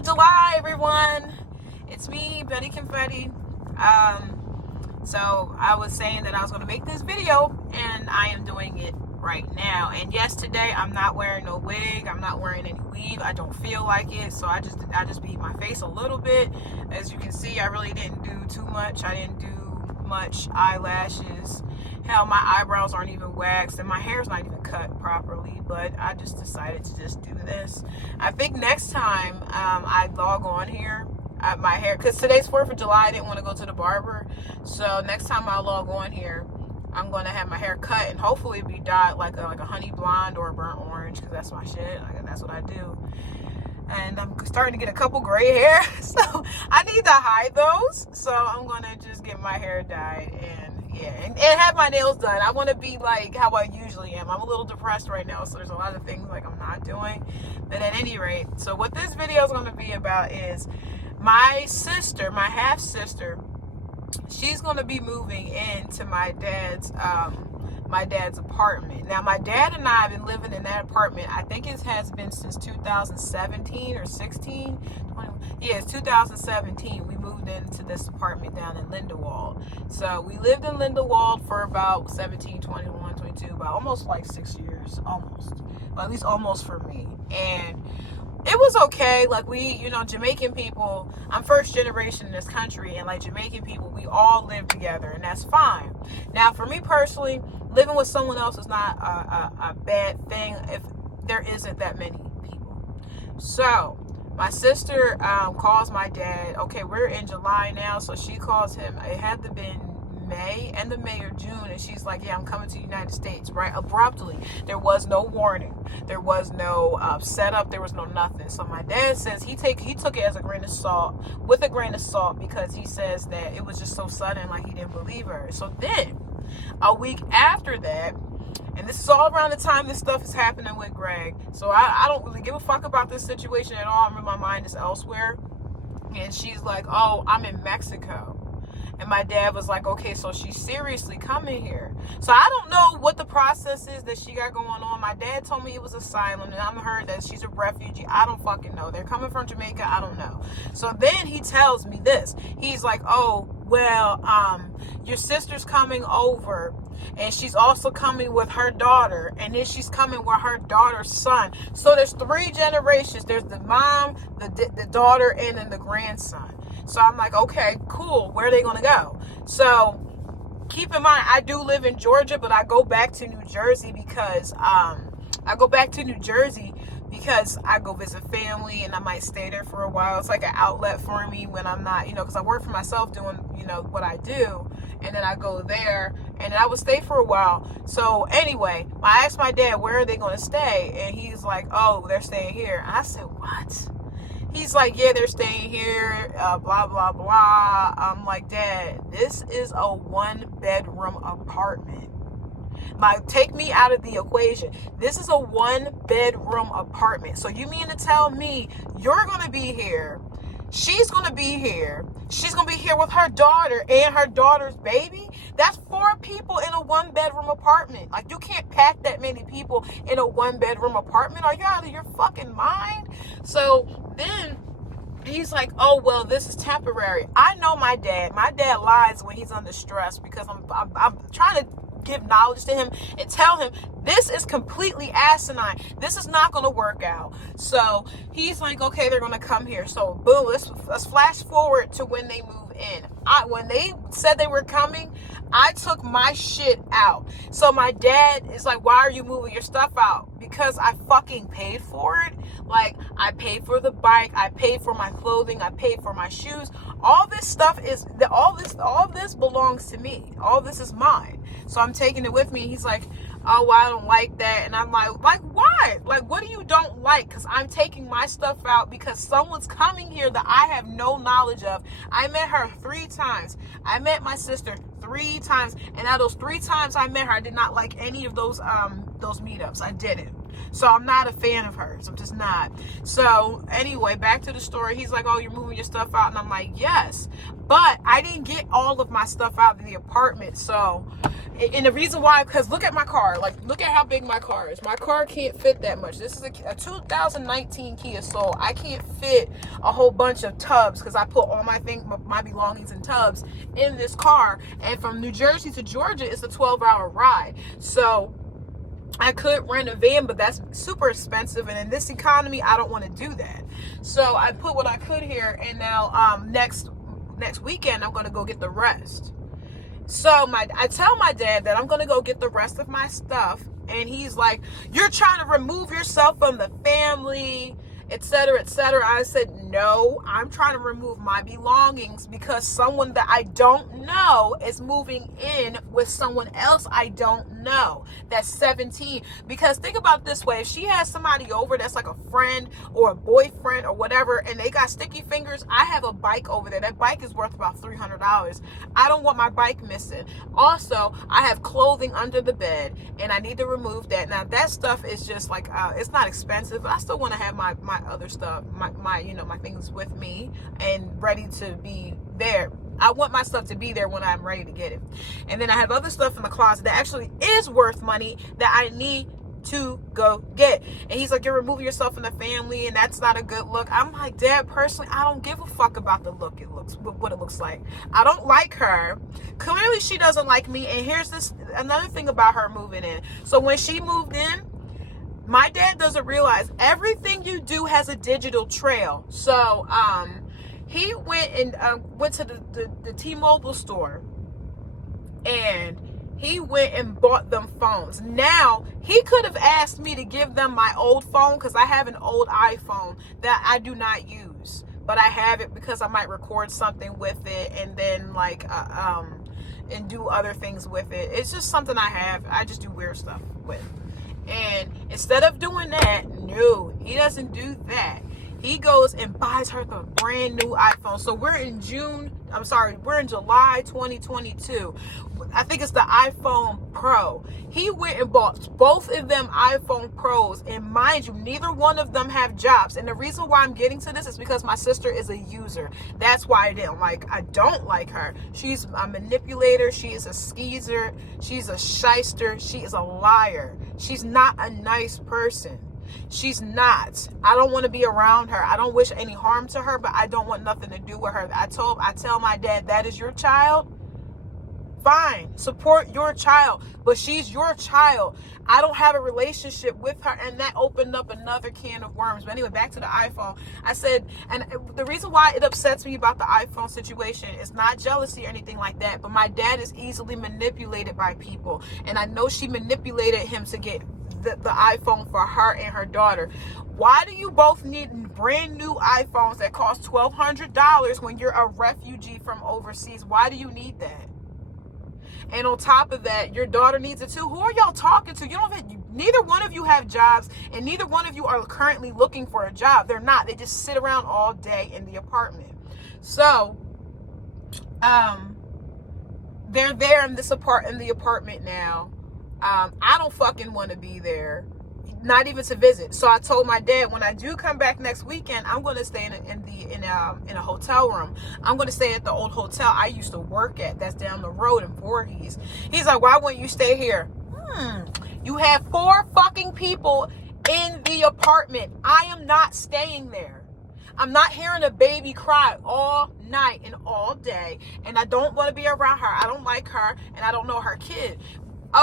of July, everyone. It's me, Betty Confetti. So I was saying that I was going to make this video, and I am doing it right now. And yes, today I'm not wearing no wig. I'm not wearing any weave. I don't feel like it, so I just beat my face a little bit. As you can see, I really didn't do too much. I didn't do much eyelashes. Hell, my eyebrows aren't even waxed, and my hair's not even cut properly. But I just decided to just do this. I think next time I log on here, my hair, because today's 4th of July, I didn't want to go to the barber. So next time I log on here, I'm going to have my hair cut and hopefully be dyed like a honey blonde or a burnt orange, because that's my shit. That's what I do. And I'm starting to get a couple gray hair, so I need to hide those. So I'm going to just get my hair dyed and have my nails done. I want to be like how I usually am. I'm a little depressed right now, so there's a lot of things like I'm not doing. But at any rate, so what this video is going to be about is my sister, my half-sister, she's going to be moving into my dad's apartment. Now, my dad and I have been living in that apartment, I think it has been since 2017 or 16. Yeah, it's 2017. We moved into this apartment down in Lindenwold. So we lived in Lindenwold for about 17, 21, 22, about almost like 6 years, almost. Well, at least almost for me. And it was okay. Like, we, Jamaican people, I'm first generation in this country, and like Jamaican people, we all live together, and that's fine. Now, for me personally, living with someone else is not a bad thing if there isn't that many people. So my sister calls my dad. Okay, we're in July now, so she calls him. It had to been end of May or June, and she's like, yeah, I'm coming to the United States, right? Abruptly. There was no warning. There was no setup. There was no nothing. So my dad says he took it as a grain of salt, because he says that it was just so sudden, like he didn't believe her. So then a week after that, and this is all around the time this stuff is happening with Greg, so I don't really give a fuck about this situation at all. My mind is elsewhere. And she's like, oh, I'm in Mexico. And my dad was like, okay, so she's seriously coming here. So I don't know what the process is that she got going on. My dad told me it was asylum, and I've heard that she's a refugee. I don't fucking know. They're coming from Jamaica. I don't know. So then he tells me this. He's like, oh, well, your sister's coming over, and she's also coming with her daughter, and then she's coming with her daughter's son. So there's 3 generations. There's the mom, the daughter, and then the grandson. So I'm like, okay, cool. Where are they going to go? So keep in mind, I do live in Georgia, but I go back to New Jersey because I go visit family, and I might stay there for a while. It's like an outlet for me when I'm not, because I work for myself doing, what I do. And then I go there, and I would stay for a while. So anyway, I asked my dad, where are they going to stay? And he's like, oh, they're staying here. And I said, what? He's like, yeah, they're staying here, blah, blah, blah. I'm like, Dad, this is a 1-bedroom apartment. Like, take me out of the equation. This is a 1-bedroom apartment. So you mean to tell me you're going to be here? She's going to be here. She's going to be here with her daughter and her daughter's baby. That's 4 people in a 1-bedroom apartment. Like, you can't pack that many people in a 1-bedroom apartment. Are you out of your fucking mind? So then he's like, oh, well, this is temporary. I know my dad. My dad lies when he's under stress, because I'm trying to give knowledge to him and tell him this is completely asinine. This is not going to work out. So he's like, okay, they're going to come here. So boom, let's flash forward to when they move in. When they said they were coming, I took my shit out. So my dad is like, why are you moving your stuff out? Because I fucking paid for it. Like, I paid for the bike, I paid for my clothing, I paid for my shoes. All this stuff all this belongs to me. All this is mine. So I'm taking it with me. He's like, oh, well, I don't like that. And I'm like, why? Like, what do you don't like? Because I'm taking my stuff out because someone's coming here that I have no knowledge of. I met her 3 times. I met my sister 3 times. And out of those 3 times I met her, I did not like any of those meetups. I didn't. So I'm not a fan of hers. I'm just not. So anyway, back to the story. He's like, oh, you're moving your stuff out. And I'm like, yes. But I didn't get all of my stuff out of the apartment. So, and the reason why, because look at my car. Like, look at how big my car is. My car can't fit that much. This is a 2019 Kia Soul. I can't fit a whole bunch of tubs because I put all my belongings in tubs in this car. And from New Jersey to Georgia, it's a 12-hour ride. So I could rent a van, but that's super expensive. And in this economy, I don't want to do that. So I put what I could here. And now next weekend, I'm going to go get the rest. So I tell my dad that I'm going to go get the rest of my stuff. And he's like, you're trying to remove yourself from the family, etc., etc. I said, no, I'm trying to remove my belongings because someone that I don't know is moving in with someone else I don't know that's 17. Because think about it this way, if she has somebody over that's like a friend or a boyfriend or whatever, and they got sticky fingers, I have a bike over there. That bike is worth about $300. I don't want my bike missing. Also, I have clothing under the bed and I need to remove that. Now that stuff is just like, it's not expensive, but I still want to have my other stuff, my things with me and ready to be there. I want my stuff to be there when I'm ready to get it. And then I have other stuff in the closet that actually is worth money that I need to go get. And he's like, you're removing yourself from the family and that's not a good look. I'm like, Dad, personally, I don't give a fuck about the look what it looks like. I don't like her. Clearly she doesn't like me. And here's another thing about her moving in. So when she moved in, my dad doesn't realize everything you do has a digital trail. So he went to the T-Mobile store and he went and bought them phones. Now, he could have asked me to give them my old phone because I have an old iPhone that I do not use. But I have it because I might record something with it and then and do other things with it. It's just something I have. I just do weird stuff with. And instead of doing that, no, he doesn't do that. He goes and buys her the brand new iPhone. So we're in July 2022. I think it's the iPhone Pro. He went and bought both of them iPhone Pros. And mind you, neither one of them have jobs. And the reason why I'm getting to this is because my sister is a user. That's why I don't like her. She's a manipulator. She is a skeezer. She's a shyster. She is a liar. She's not a nice person. She's not. I don't want to be around her. I don't wish any harm to her, but I don't want nothing to do with her. I tell my dad, that is your child. Fine, support your child, but she's your child. I don't have a relationship with her, and that opened up another can of worms. But anyway, back to the iPhone. I said, and the reason why it upsets me about the iPhone situation is not jealousy or anything like that, but my dad is easily manipulated by people, and I know she manipulated him to get the iPhone for her and her daughter. Why do you both need brand new iPhones that cost $1,200 when you're a refugee from overseas? Why do you need that? And on top of that, your daughter needs it too. Who are y'all talking to? Neither one of you have jobs, and neither one of you are currently looking for a job. They're not. They just sit around all day in the apartment. So, they're there in the apartment now. I don't fucking want to be there, not even to visit. So I told my dad, when I do come back next weekend, I'm going to stay in a hotel room. I'm going to stay at the old hotel I used to work at. That's down the road in Voorhees. He's like, why wouldn't you stay here? You have 4 fucking people in the apartment. I am not staying there. I'm not hearing a baby cry all night and all day, and I don't want to be around her. I don't like her, and I don't know her kid.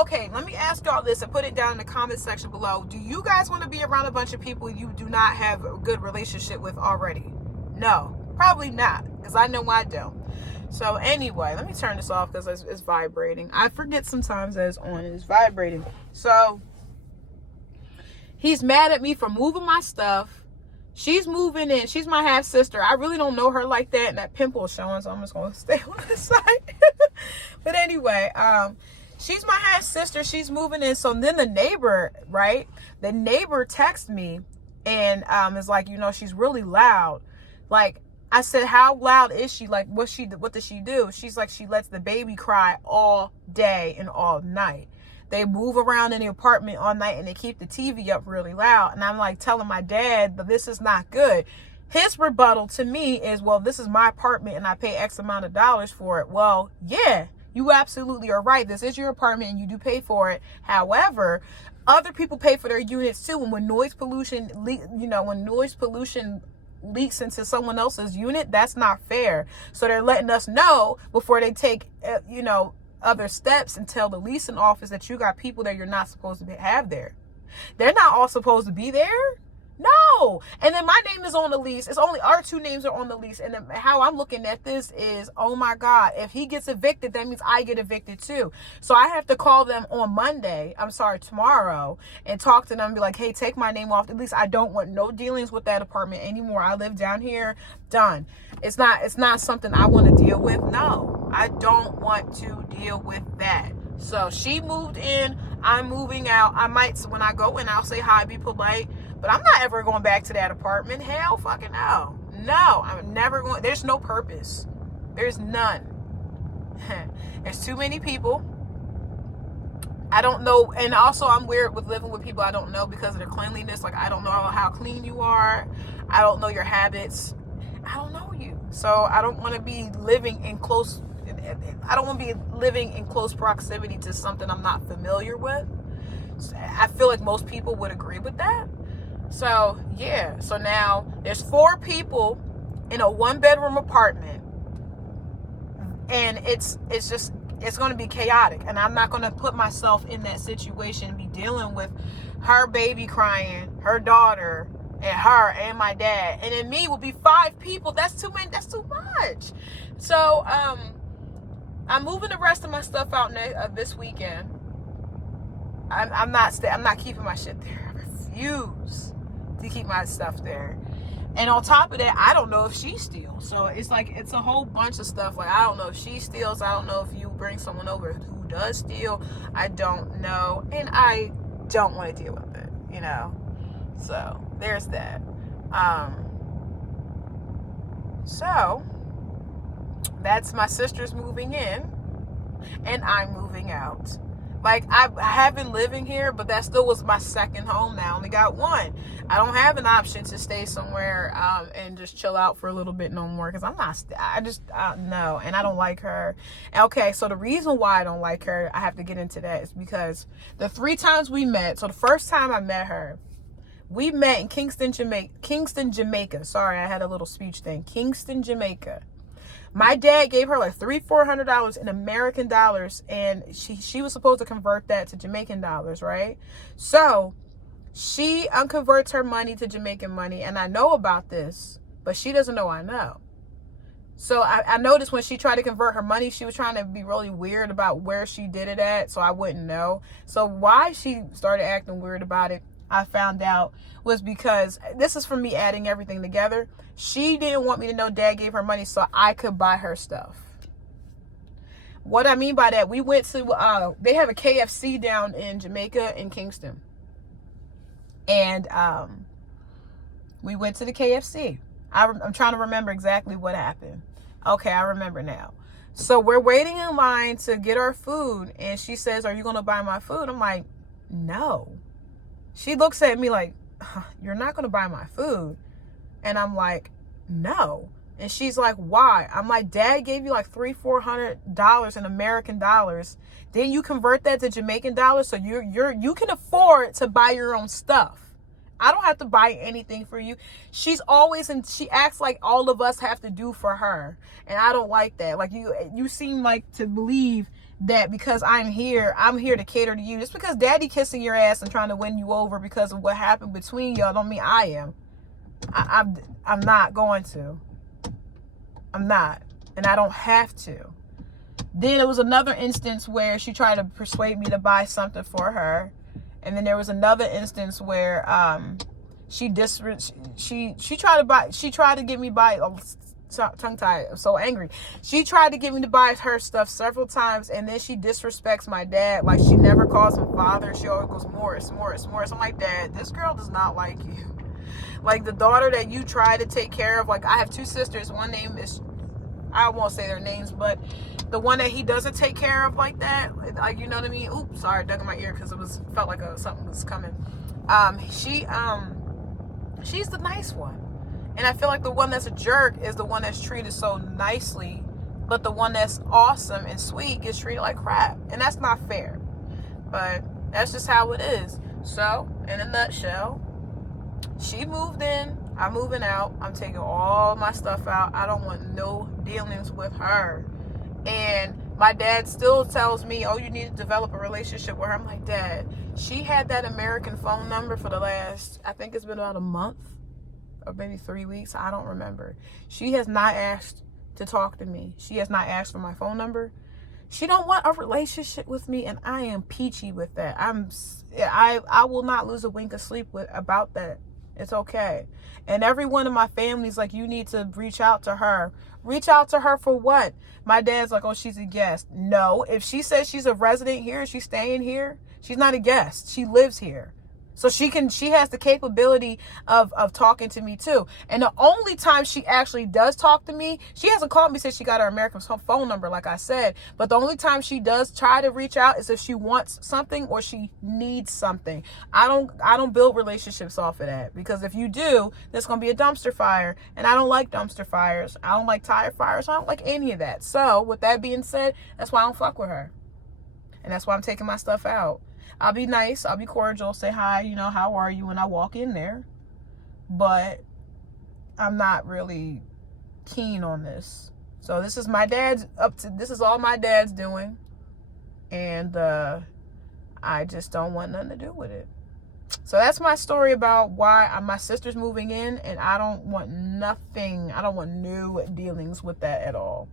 Okay, let me ask y'all this and put it down in the comment section below. Do you guys want to be around a bunch of people you do not have a good relationship with already? No, probably not, because I know I don't. So anyway, let me turn this off because it's vibrating. I forget sometimes that it's on. It's vibrating. So he's mad at me for moving my stuff. She's moving in. She's my half sister. I really don't know her like that, and that pimple is showing, so I'm just going to stay on this side. But anyway, she's my half sister. She's moving in. So then the neighbor, right? The neighbor texted me and is like, she's really loud. Like, I said, how loud is she? Like, what does she do? She's like, she lets the baby cry all day and all night. they move around in the apartment all night and they keep the TV up really loud. And I'm like telling my dad, but this is not good. His rebuttal to me is, well, this is my apartment and I pay X amount of dollars for it. Well, yeah, you absolutely are right. This is your apartment and you do pay for it. However, other people pay for their units too. And when noise pollution, leaks into someone else's unit, that's not fair. So they're letting us know before they take, other steps and tell the leasing office that you got people that you're not supposed to have there. They're not all supposed to be there. No. And then my name is on the lease. It's only our two names are on the lease. And then how I'm looking at this is, oh my God, if he gets evicted, that means I get evicted too. So I have to call them on tomorrow, and talk to them and be like, hey, take my name off. At least I don't want no dealings with that apartment anymore. I live down here. Done. It's not something I want to deal with. No, I don't want to deal with that. So she moved in. I'm moving out. I might, when I go in, I'll say hi, be polite. But I'm not ever going back to that apartment. Hell fucking no. No, I'm never going. There's no purpose. There's none. There's too many people. I don't know. And also I'm weird with living with people I don't know because of their cleanliness. Like, I don't know how clean you are. I don't know your habits. I don't know you. So I don't want to be living in close proximity to something I'm not familiar with. I feel like most people would agree with that. So, yeah. So now there's 4 people in a 1-bedroom apartment. And it's going to be chaotic. And I'm not going to put myself in that situation and be dealing with her baby crying, her daughter, and her and my dad. And then me will be 5 people. That's too many. That's too much. So, I'm moving the rest of my stuff out this weekend. I'm not keeping my shit there. I refuse to keep my stuff there. And on top of that, I don't know if she steals. So it's like, it's a whole bunch of stuff. Like, I don't know if she steals. I don't know if you bring someone over who does steal. I don't know. And I don't want to deal with it, So there's that. So that's my sister's moving in and I'm moving out. Like, I have been living here, but that still was my second home now. I only got one. I don't have an option to stay somewhere and just chill out for a little bit no more because no, and I don't like her. Okay, so the reason why I don't like her, I have to get into that, is because the 3 times we met, so the first time I met her, we met in Kingston, Jamaica. Sorry, I had a little speech thing. Kingston, Jamaica. My dad gave her like $300-400 in American dollars, and she was supposed to convert that to Jamaican dollars, right? So she unconverts her money to Jamaican money, and I know about this, but she doesn't know I know. So I noticed when she tried to convert her money, she was trying to be really weird about where she did it at, so I wouldn't know. So why she started acting weird about it, I found out, was because, this is from me adding everything together, she didn't want me to know Dad gave her money so I could buy her stuff. What I mean by that, we went to, they have a KFC down in Jamaica, in Kingston. And we went to the KFC. I'm trying to remember exactly what happened. Okay, I remember now. So we're waiting in line to get our food, and she says, "Are you going to buy my food?" I'm like, "No." She looks at me like, "You're not going to buy my food?" And I'm like, "No." And she's like, "Why?" I'm like, "Dad gave you like $300-400 in American dollars. Then you convert that to Jamaican dollars so you can afford to buy your own stuff. I don't have to buy anything for you." She's always, and she acts like all of us have to do for her. And I don't like that. Like, you seem like to believe that because I'm here to cater to you. Just because Daddy kissing your ass and trying to win you over because of what happened between y'all don't mean I am. I'm not going to. I'm not. And I don't have to. Then there was another instance where she tried to persuade me to buy something for her. And then there was another instance where she tried to get me buy, tongue tied, I'm so angry. She tried to get me to buy her stuff several times, and then she disrespects my dad. Like, she never calls him father. She always goes, Morris. I'm like, Dad, this girl does not like you. Like, the daughter that you try to take care of, like, I have 2 sisters. One name is, I won't say their names, but the one that he doesn't take care of like that, like, you know what I mean? Oops, sorry, dug in my ear because felt like something was coming. She's the nice one. And I feel like the one that's a jerk is the one that's treated so nicely, but the one that's awesome and sweet gets treated like crap. And that's not fair. But that's just how it is. So, in a nutshell, she moved in, I'm moving out, I'm taking all my stuff out. I don't want no dealings with her. And my dad still tells me, oh, you need to develop a relationship with her. I'm like, Dad, she had that American phone number for the last, I think it's been about a month or maybe 3 weeks. I don't remember. She has not asked to talk to me. She has not asked for my phone number. She don't want a relationship with me, and I am peachy with that. I will not lose a wink of sleep about that. It's okay. And everyone in my family's like, you need to reach out to her. Reach out to her for what? My dad's like, oh, she's a guest. No, if she says she's a resident here, she's staying here, she's not a guest. She lives here. So she has the capability of talking to me too. And the only time she actually does talk to me, she hasn't called me since she got her American phone number, like I said. But the only time she does try to reach out is if she wants something or she needs something. I don't build relationships off of that, because if you do, there's gonna be a dumpster fire. And I don't like dumpster fires. I don't like tire fires. I don't like any of that. So with that being said, that's why I don't fuck with her. And that's why I'm taking my stuff out. I'll be nice. I'll be cordial. Say hi, how are you when I walk in there. But I'm not really keen on this. So this is this is all my dad's doing. And I just don't want nothing to do with it. So that's my story about why my sister's moving in, and I don't want nothing. I don't want no dealings with that at all.